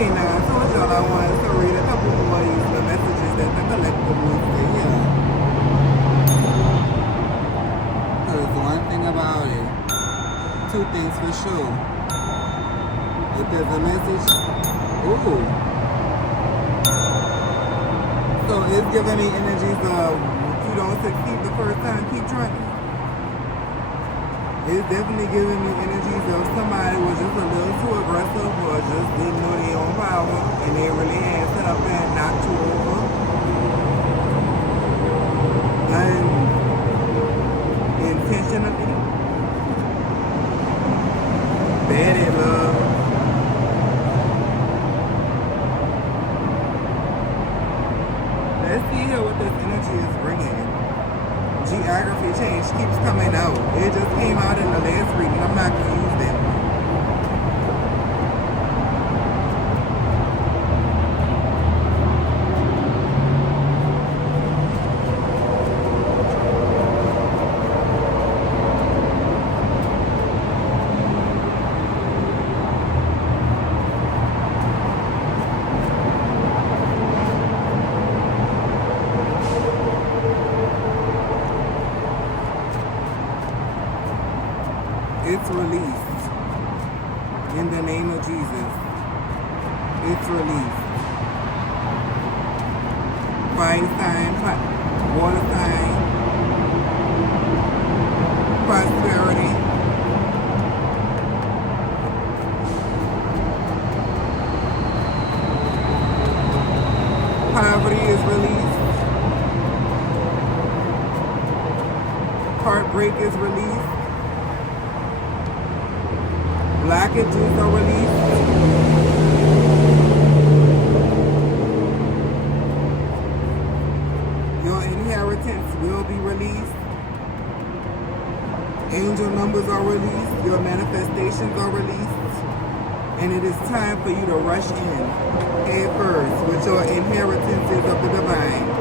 Okay, now I told y'all I wanted to read a couple more of these the messages that the collective needs to hear. Because one thing about it, two things for sure. If there's a message, ooh. So it's giving me energies of if you don't succeed the first time, keep trying. It's definitely giving me energies of somebody was just a little too aggressive or just didn't know their own power and they really had set up and knocked you over. Unintentionally. Bad at love. Let's see here what this energy is bringing. Geography change keeps coming out. It just came out in the last reading. I'm not going to use that one. It's released. In the name of Jesus. It's released. Fire sign, water sign, prosperity. Poverty is released. Heartbreak is released. Blockages are released. Your inheritance will be released. Angel numbers are released. Your manifestations are released. And it is time for you to rush in head first with your inheritances of the divine.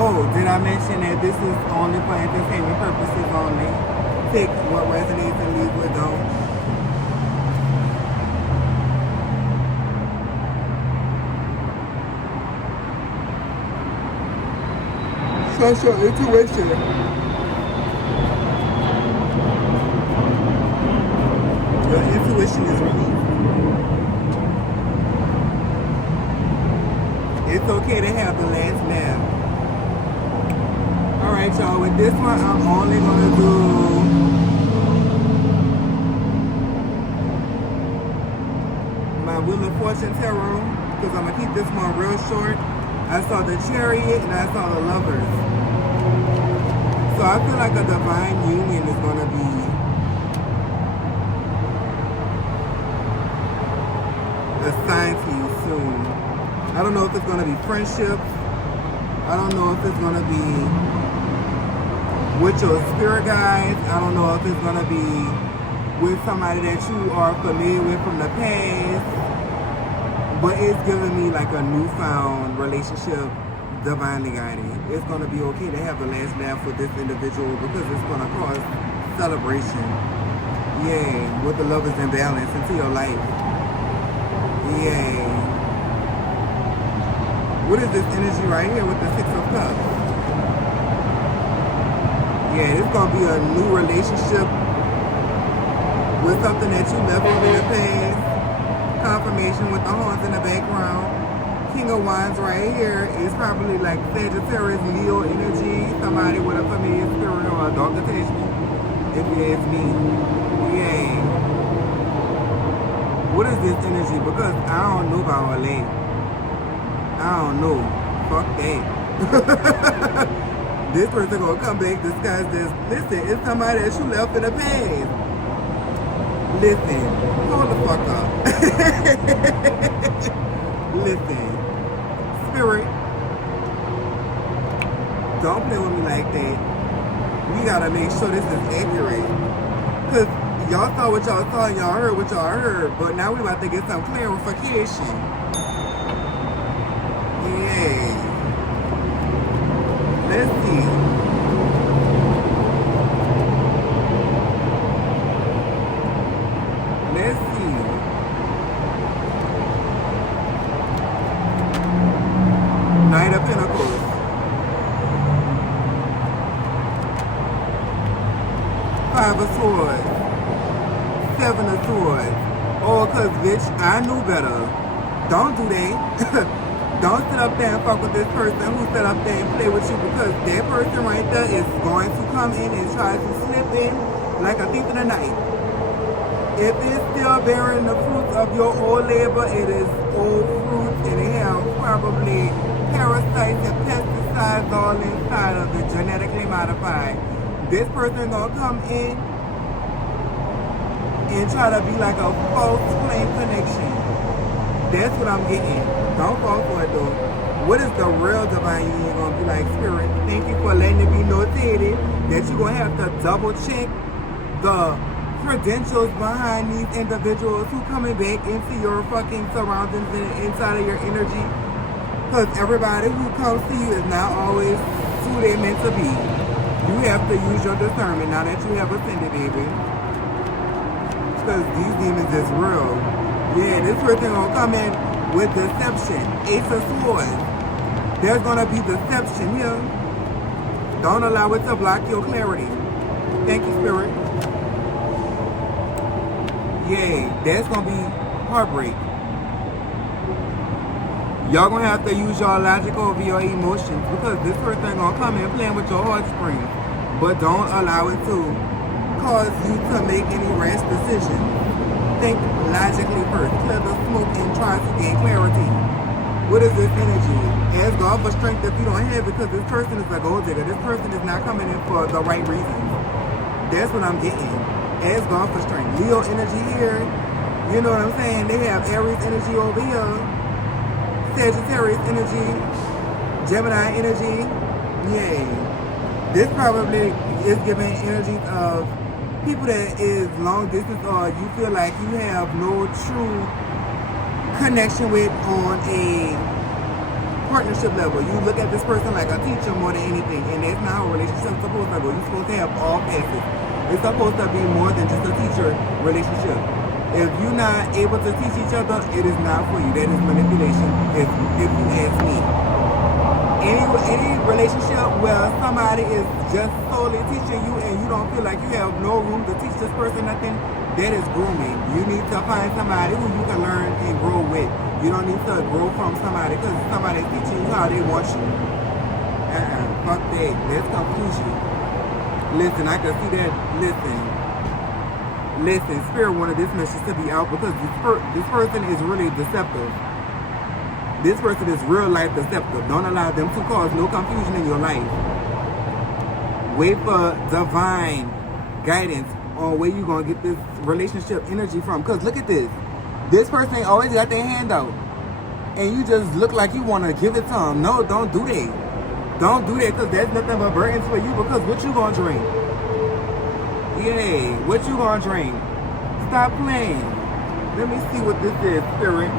Oh, did I mention that this is only for entertainment purposes only? Take what resonates and leave what don't. Trust your intuition. Your intuition is released. It's okay to have the last laugh. Alright, y'all, with this one, I'm only going to do my Wheel of Fortune Tarot, because I'm going to keep this one real short. I saw the Chariot and I saw the Lovers. So I feel like a divine union is going to be assigned to you soon. I don't know if it's going to be friendship. I don't know if it's going to be with your spirit guides. I don't know if it's going to be with somebody that you are familiar with from the past. But it's giving me like a newfound relationship, divinely guided. It's going to be okay to have the last laugh with this individual because it's going to cause celebration. Yeah, with the lovers in balance into your life. Yeah. What is this energy right here with the Six of Cups? Yeah, it's going to be a new relationship with something that you never in the past. Confirmation with the horns in the background. King of Wands right here is probably like Sagittarius, Leo energy. Somebody with a familiar spirit or a dark attachment. If you ask me. Yay. What is this energy? Because I don't know about all that. I don't know. Fuck that. This person gonna come back disguised as, listen, it's somebody that you left in the past. Listen, hold the fuck up. Listen, spirit, don't play with me like that. We gotta make sure this is accurate. Cause y'all saw what y'all saw and y'all heard what y'all heard, but now we about to get some clarification. Yeah. Let's see. Five of Swords, Seven of Swords. Oh, cause bitch, I knew better. Don't do that. Don't sit up there and fuck with this person who sit up there and play with you, because that person right there is going to come in and try to slip in like a thief in the night. If it's still bearing the fruits of your old labor, it is old fruits and it has probably parasites and pesticides all inside of it, genetically modified. This person gonna come in and try to be like a false flame connection. That's what I'm getting. Don't fall for it though. What is the real divine union gonna be like, Spirit? Thank you for letting it be notated that you're gonna have to double check the credentials behind these individuals who coming back into your fucking surroundings and inside of your energy. Because everybody who comes to you is not always who they're meant to be. You have to use your discernment now that you have ascended, baby. Because these demons is real. Yeah, this person gonna come in with deception. Ace of Swords. There's gonna be deception here. Don't allow it to block your clarity. Thank you, Spirit. Yay, that's gonna be heartbreak. Y'all gonna have to use your logic over your emotions, because this person gonna come in playing with your heartstrings. But don't allow it to cause you to make any rash decisions. Think logically first. Clear the smoke and try to gain clarity. What is this energy? Ask God for strength if you don't have it, because this person is a gold digger. This person is not coming in for the right reasons. That's what I'm getting. Ask God for strength. Leo energy here. You know what I'm saying? They have Aries energy over here. Sagittarius energy. Gemini energy. Yay. This probably is giving energies of people that is long distance, or you feel like you have no true connection with on a partnership level. You look at this person like a teacher more than anything, and that's not how a relationship is supposed to go. You're supposed to have all facets. It's supposed to be more than just a teacher relationship. If you're not able to teach each other, it is not for you. That is manipulation, if you ask me. Any relationship where somebody is just solely teaching you and you don't feel like you have no room to teach this person nothing, that is grooming. You need to find somebody who you can learn and grow with. You don't need to grow from somebody because somebody's teaching you how they want you. Fuck that. That's confusion. Listen, I can see that. Listen, Spirit wanted this message to be out because this person is really deceptive. This person is real life deceptive. Don't allow them to cause no confusion in your life. Wait for divine guidance on where you're going to get this relationship energy from. Because look at this. This person always got their hand out. And you just look like you want to give it to them. No, don't do that. Don't do that, because that's nothing but burdens for you. Because what you going to drink? Yay. What you going to drink? Stop playing. Let me see what this is, Spirit.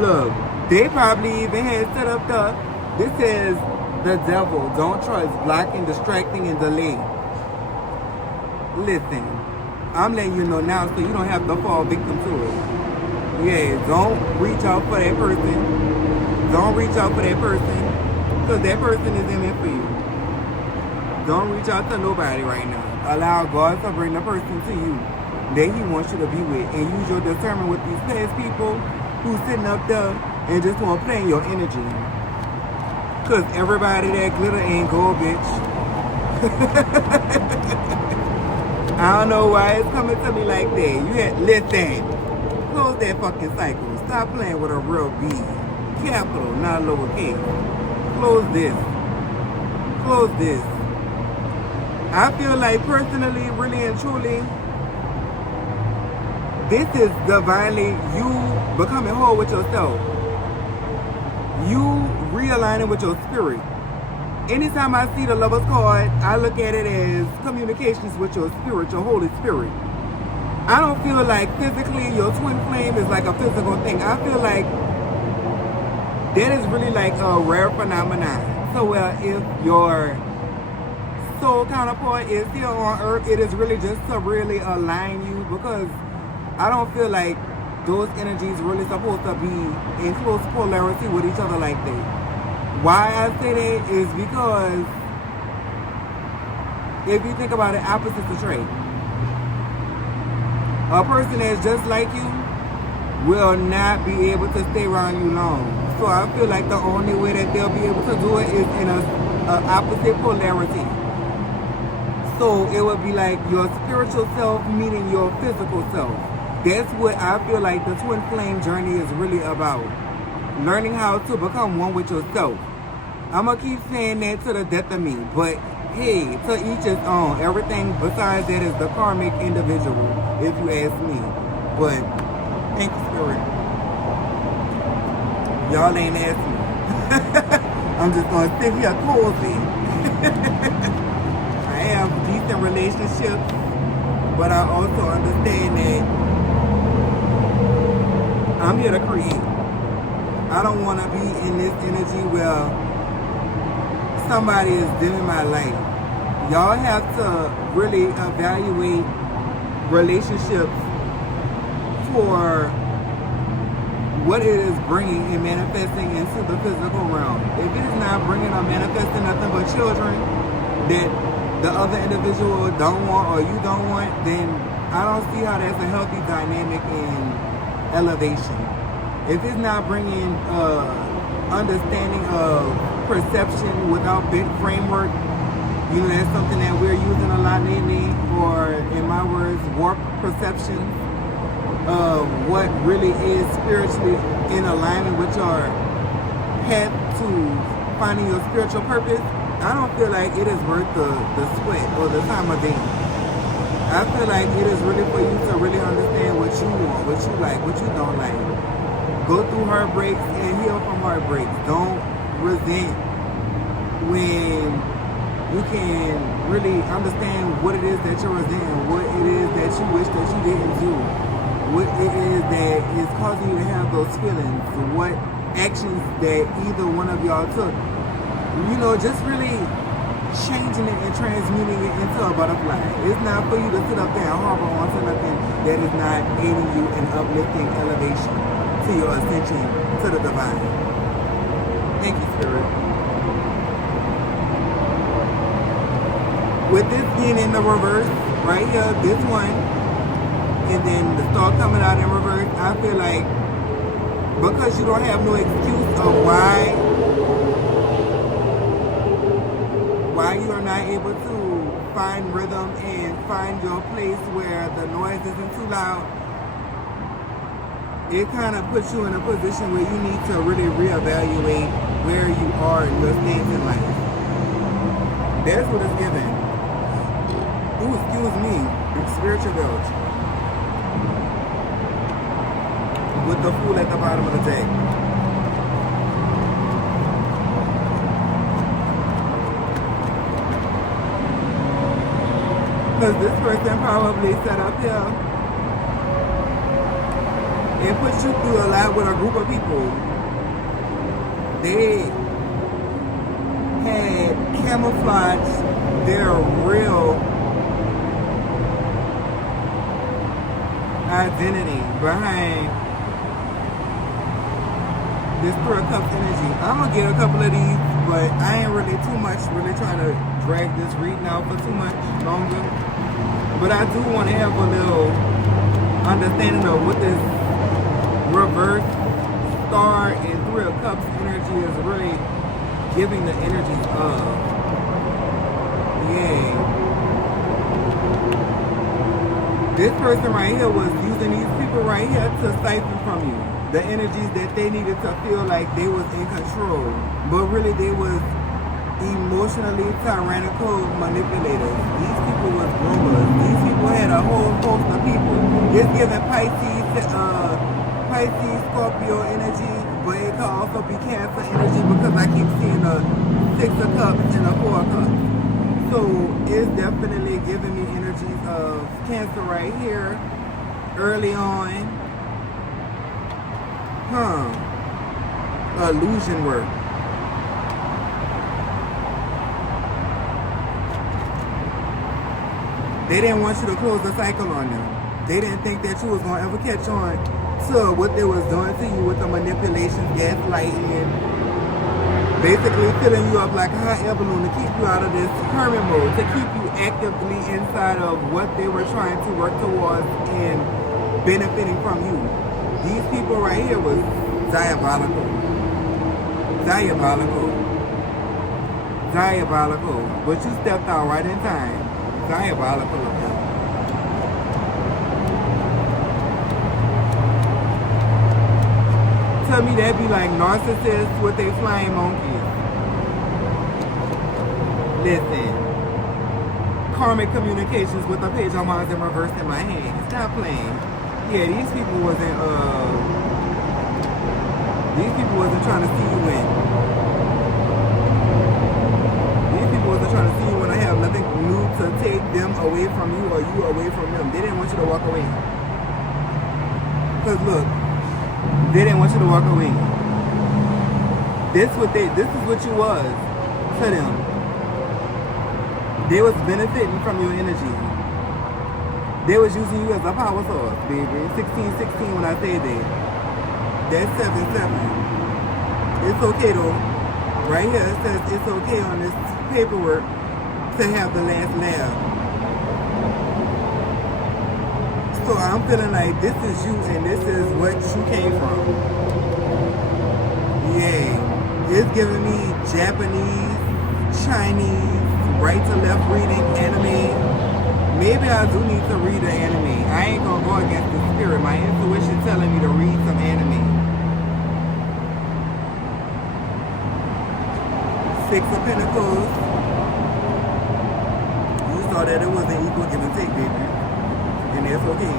Look. They probably even had set up this says the devil. Don't trust, blocking, distracting, and delay. Listen, I'm letting you know now so you don't have to fall victim to it. Yeah, don't reach out for that person. Don't reach out for that person, because that person isn't meant for you. Don't reach out to nobody right now. Allow God to bring the person to you that He wants you to be with, and use your discernment with these past people who's sitting up there and just want to play in your energy. Because everybody that glitter ain't gold, bitch. I don't know why it's coming to me like that. Listen. Close that fucking cycle. Stop playing with a real B. Capital, not lowercase. Close this. Close this. I feel like personally, really and truly, this is divinely you becoming whole with yourself. You realigning with your spirit. Anytime I see the Lover's card, I look at it as communications with your spirit, your Holy Spirit. I don't feel like physically your twin flame is like a physical thing. I feel like that is really like a rare phenomenon. So if your soul counterpart is here on earth, it is really just to really align you, because I don't feel like those energies really supposed to be in close polarity with each other like that. Why I say that is because if you think about it, opposites attract. A person that's just like you will not be able to stay around you long. So I feel like the only way that they'll be able to do it is in a opposite polarity. So it would be like your spiritual self meeting your physical self. That's what I feel like the twin flame journey is really about. Learning how to become one with yourself. I'm going to keep saying that to the death of me. But hey, to each his own. Everything besides that is the karmic individual, if you ask me. But thank you, Spirit. Y'all ain't asked me. I'm just going to sit here cozy. I have decent relationships, but I also understand that I'm here to create. I don't want to be in this energy where somebody is dimming my light. Y'all have to really evaluate relationships for what it is bringing and manifesting into the physical realm. If it is not bringing or manifesting nothing but children that the other individual don't want or you don't want, then I don't see how that's a healthy dynamic in elevation. If it's not bringing understanding of perception without big framework, you know, that's something that we're using a lot lately, or in my words, warped perception of what really is spiritually in alignment with your path to finding your spiritual purpose. I don't feel like it is worth the sweat or the time of day. I feel like it is really for you to really understand what you want, what you like, what you don't like. Go through heartbreaks and heal from heartbreaks. Don't resent when you can really understand what it is that you're resenting, what it is that you wish that you didn't do, what it is that is causing you to have those feelings, what actions that either one of y'all took. You know, just really changing it and transmuting it into a butterfly. It's not for you to sit up there and harbor onto nothing that is not aiding you in uplifting elevation to your ascension to the divine. Thank you, Spirit. With this being in the reverse, right here, this one, and then the star coming out in reverse, I feel like because you don't have no excuse of why you are not able to find rhythm and find your place where the noise isn't too loud, it kind of puts you in a position where you need to really reevaluate where you are in your stance in life. That's what it's given. Ooh, excuse me, spiritual ghost. With the fool at the bottom of the deck. Because this person probably set up here and put you through a lot with a group of people. They had camouflaged their real identity behind this Three of Cups energy. I'm going to get a couple of these, but I ain't really too much really trying to drag this reading out for too much longer. But I do want to have a little understanding of what this reverse star and Three of Cups energy is really giving the energies of. Yeah. This person right here was using these people right here to siphon from you the energies that they needed to feel like they was in control, but really they was emotionally tyrannical manipulators. These people was groomers. These people had a whole host of people. It's giving Pisces, Scorpio energy, but it could also be Cancer energy because I keep seeing a Six of Cups and a Four of Cups. So it's definitely giving me energies of Cancer right here, early on. Illusion work. They didn't want you to close the cycle on them. They didn't think that you was going to ever catch on to what they was doing to you with the manipulation, gaslighting, and basically filling you up like a hot air balloon to keep you out of this hermit mode, to keep you actively inside of what they were trying to work towards and benefiting from you. These people right here was diabolical. Diabolical. Diabolical. But you stepped out right in time. Diabolical of them. Tell me that'd be like narcissists with their flying monkeys. Listen. Karmic communications with a page of Mars in reverse in my hand. Stop playing. Yeah, these people wasn't trying to see you win. These people wasn't trying to see you when I have nothing new to take them away from you or you away from them. They didn't want you to walk away. Cause look, they didn't want you to walk away. This is what you was to them. They was benefiting from your energy. They was using you as a power source, baby. 1616 when I say that. That's 77. It's okay though. Right here it says it's okay on this paperwork to have the last laugh. So I'm feeling like this is you and this is what you came from. Yeah. It's giving me Japanese, Chinese, right to left reading, anime. Maybe I do need to read an anime. I ain't gonna go against the spirit. My intuition telling me to read some anime. 6 of Pentacles. You saw that it was an equal give and take, baby. And that's okay.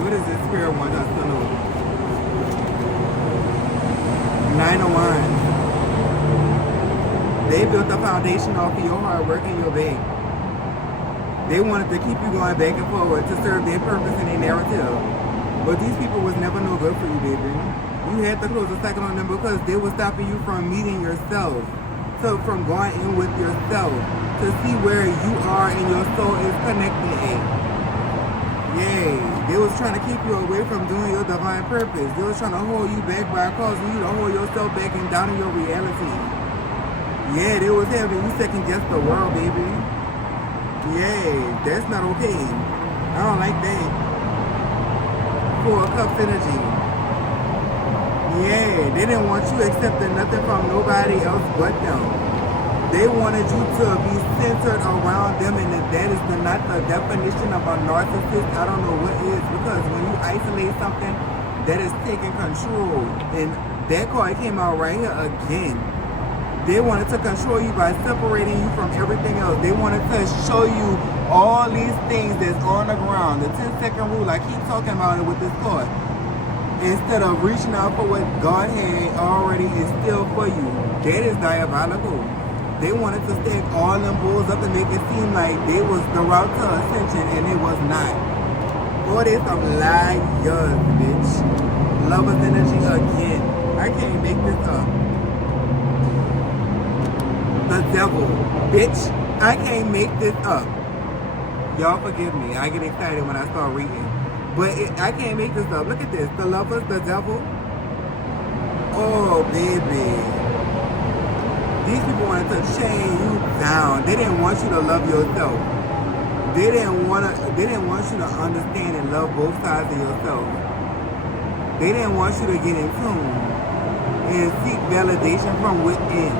What is this spirit want us to know? 9 of Wands. They built the foundation off of your hard work and your bag. They wanted to keep you going back and forward to serve their purpose and their narrative. But these people was never no good for you, baby. You had to close the cycle on them because they were stopping you from meeting yourself. So from going in with yourself to see where you are and your soul is connected at. Yay. They was trying to keep you away from doing your divine purpose. They was trying to hold you back by causing you to hold yourself back and down in your reality. Yeah, they was having you second guess the world, baby. Yay, that's not okay. I don't like that. 4 of Cups energy. Yeah, they didn't want you accepting nothing from nobody else but them. They wanted you to be centered around them, and if that is not the definition of a narcissist, I don't know what is, because when you isolate something, that is taking control. And that card came out right here again. They wanted to control you by separating you from everything else. They wanted to show you all these things that's on the ground. The 10-second rule, I keep talking about it with this card. Instead of reaching out for what God had already instilled for you. That is diabolical. They wanted to stack all them bulls up and make it seem like they was the route to ascension, and it was not. Boy, they some liars, bitch. Lover's energy again. I can't make this up. The devil, bitch. I can't make this up. Y'all forgive me. I get excited when I start reading. But I can't make this up. Look at this. The lovers, the devil. Oh, baby. These people wanted to chain you down. They didn't want you to love yourself. They didn't want you to understand and love both sides of yourself. They didn't want you to get in tune and seek validation from within.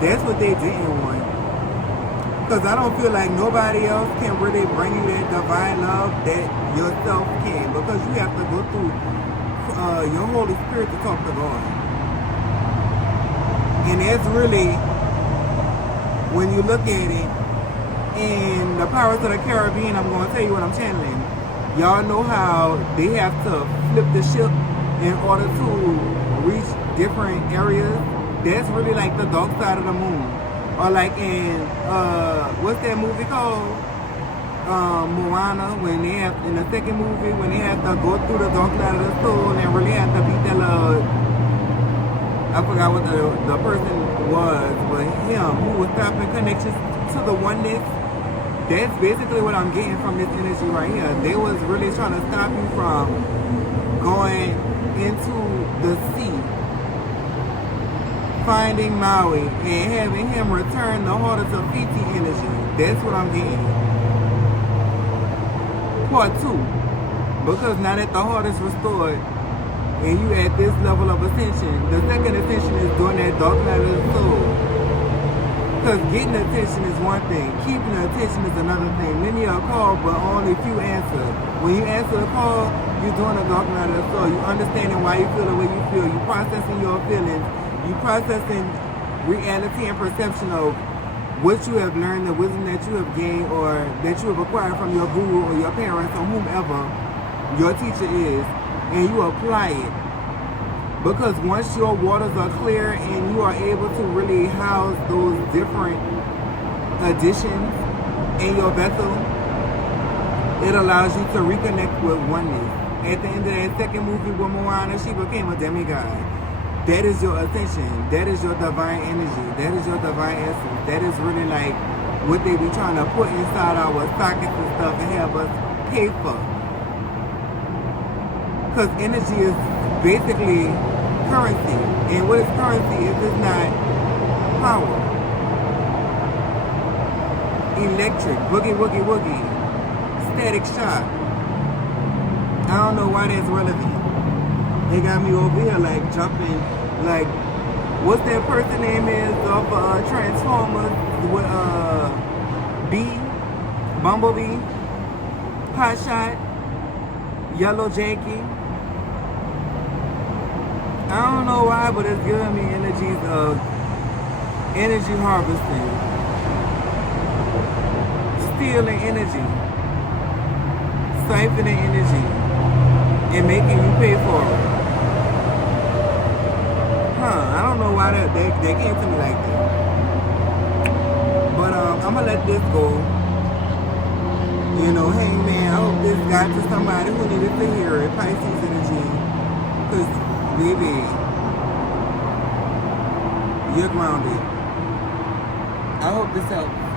That's what they didn't want. Because I don't feel like nobody else can really bring you that divine love that yourself can. Because you have to go through your Holy Spirit to talk to God. And that's really, when you look at it, in the Pirates of the Caribbean, I'm going to tell you what I'm channeling. Y'all know how they have to flip the ship in order to reach different areas. That's really like the dark side of the moon. Or like in, what's that movie called? Moana, when they have, in the second movie, when they have to go through the dark side of the soul and really have to beat that little, I forgot what the person was, but him, who was stopping connections to the oneness. That's basically what I'm getting from this energy right here. They was really trying to stop you from going into the sea, finding Maui, and having him return the heart of Fiti energy. That's what I'm getting. Part 2. Because now that the heart is restored, and you at this level of ascension, the second ascension is doing that dark night of the soul. Because getting attention is one thing, keeping the attention is another thing. Many are called, but only few answer. When you answer the call, you're doing a dark night of the soul. You're understanding why you feel the way you feel. You're processing your feelings. You're processing reality and perception of what you have learned, the wisdom that you have gained, or that you have acquired from your guru or your parents or whomever your teacher is, and you apply it. Because once your waters are clear and you are able to really house those different additions in your vessel, it allows you to reconnect with oneness. At the end of that second movie with Moana, she became a demigod. That is your ascension. That is your divine energy. That is your divine essence. That is really like what they be trying to put inside our sockets and stuff and have us pay for. Because energy is basically currency. And what is currency if it's not power? Electric, boogie, woogie, woogie, static shock. I don't know why that's relevant. They got me over here like jumping, like, what's that person name is off Transformers with Bumblebee, Hotshot, Yellow Janky. I don't know why, but it's giving me energies of energy harvesting, stealing energy, siphoning energy, and making you pay for it. I don't know why they came to me like that. But I'm gonna let this go. You know, hey man, I hope this got to somebody who needed to hear it. Pisces energy. Cause baby, you're grounded. I hope this helps.